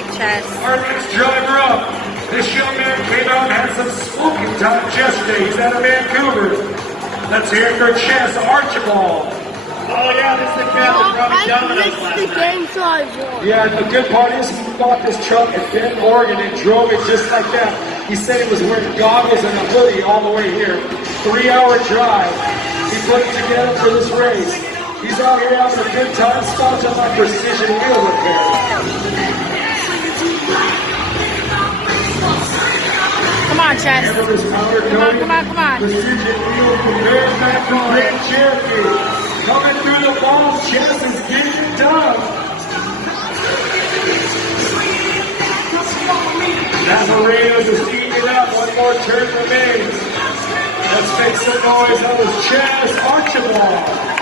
great, Chess. Our next driver up. This young man came out and had some smoking times yesterday. He's out of Vancouver. Let's hear it for Chess Archibald. Oh yeah, this is the cat that brought me Domino's last night. Yeah, the good part is he bought this truck at Bend, Oregon and drove it just like that. He said he was wearing goggles and a hoodie all the way here. 3-hour drive. He put it together for this race. He's out here having a good time, sponsored by Precision Wheel Repair. Come on, Chess. Come on. Precision Wheel Repair back from Grand Cherokee. Coming through the balls, Chess is getting it done. Nazarenos is eating it up. One more turn remains. Let's make some noise. That was Chess Archibald.